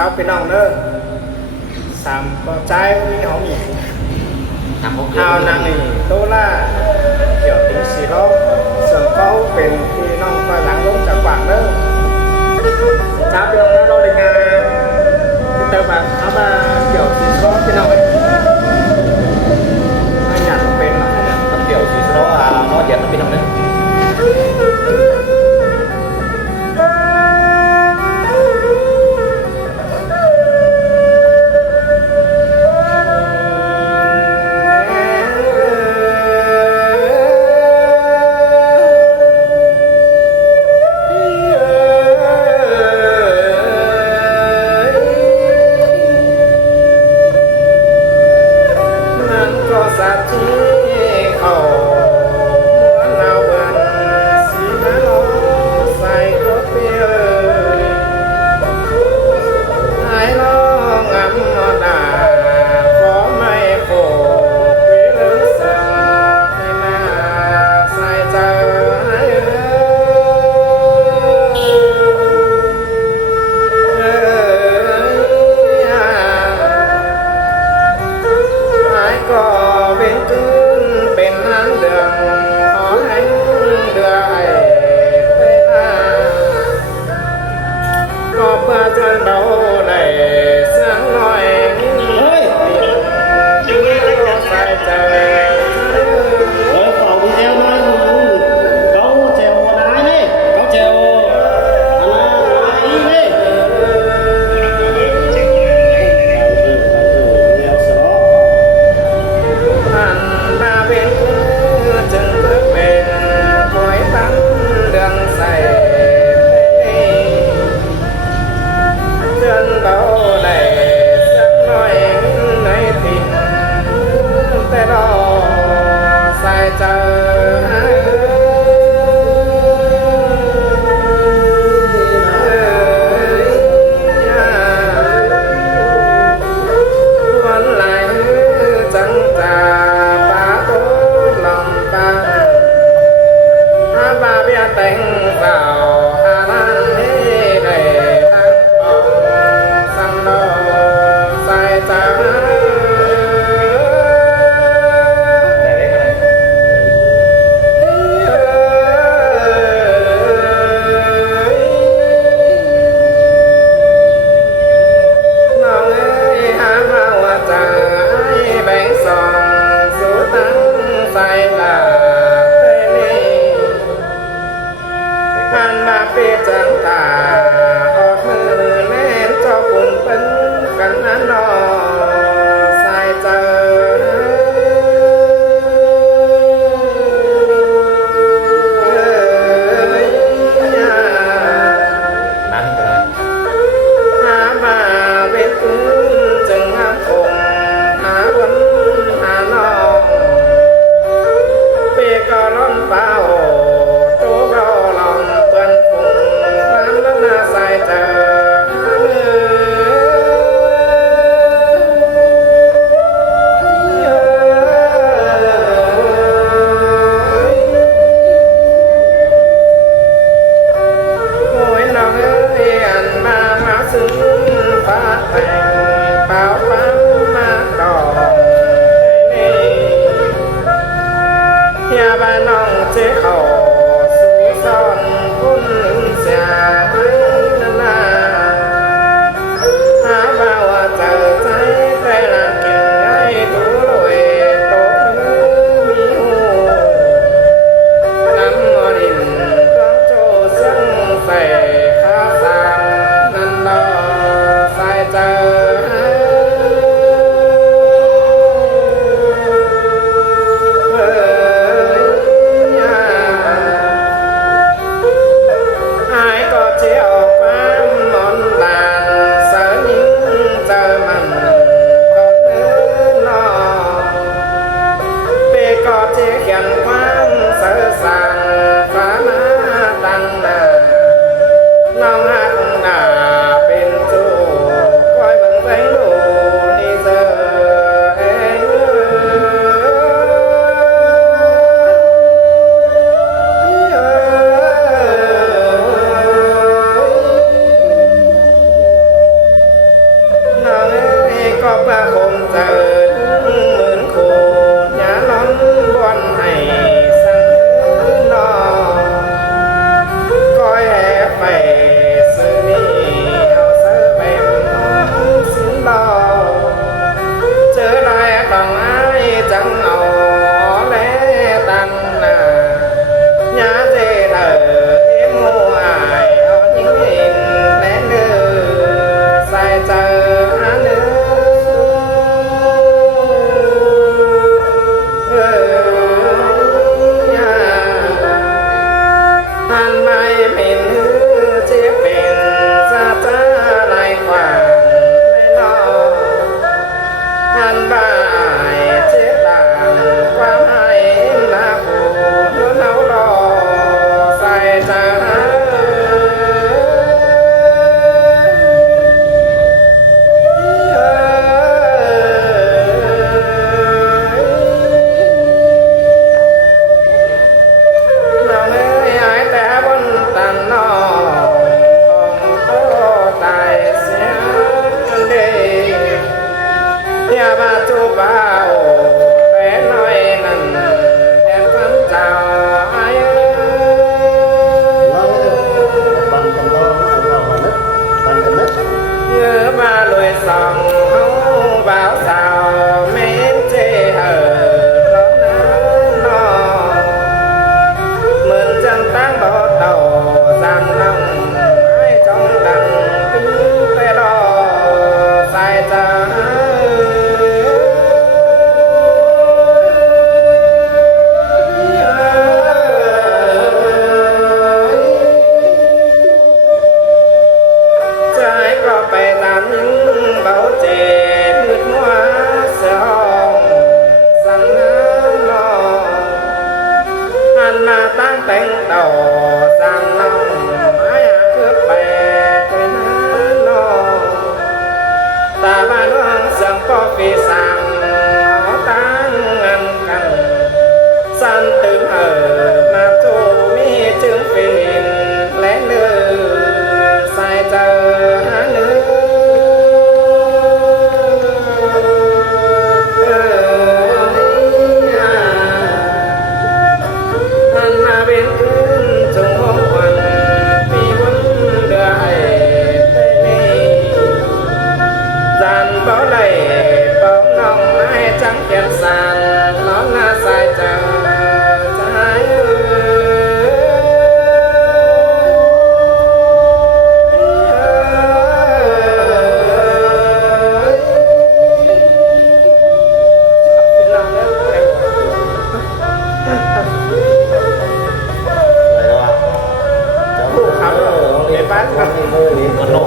cáo bên ông nữa sắm có trái với họ nhỉ nằm hút hào nàng này tôi là kiểu tính xì đó sườn có bên khi nó qua lắng đúng cả quảng nữa sao bên ông nó định cái tờ bạc nó là kiểu xì đó bên ông ấy nó nhặt bên nó kiểu gì đó nó dệt nó bên trong đấy คงเจอเหมือนโคอย่าล้อนบอนให้สังนอก้อยแห่ไปซื้อนี่เอาเสื้อเป็นสินดอเจอได้ต้องอายจังเอาแลตันนาญาเจเธอเอ็มโมอายเอาทิ้งเองแลเนื้อใส่เจอหาเนื้อท่านไม่เป็นเจ็บเป็นซาตาลายกว่าไม่นอท่านบ่ายเจ็บต่างความให้ลาโูเนารอใส่ตาน้องเอ้ยหายแต่บนตันนอของโตตายเสียเดอย่ามาจูบเอาแป้น้อยนั่นแอบคำเจ้าไอ้ bằng cầm đo anh vào và nứt bằng cầm nứt เยอะมาลอยส่องเขาบ่าวสาวเม้นเจเหอร้องนั้นนอเหมือนจังตั้งบ่เต่าสามน้องให้จ้องดังปิ้งแต่รอใส่ตาใจก็ไปตามยิงเบาเจ็บมืดมัวเสียห้องสั่งน้ำนองหันมาตั้งแต่งต่อสั่งน้องไม้คือแปลกไปนั้นนองตาบ้านน้องเสียงก็ปีสั่งตั้งงานกันสั่นตึงมาโจมีจึงฟินและเนื้อใส่เจอหาเนื้อหันมาเป็นคืนจงหอมควันมีวันเดือไอ้เต้นี่จันเบาไหลเบาน้องไม้จังเขียนสานน้องหน้าใส่เจอใจNày đâu à? Cháu Khám rồi, để bán con thì mơ thì con nổ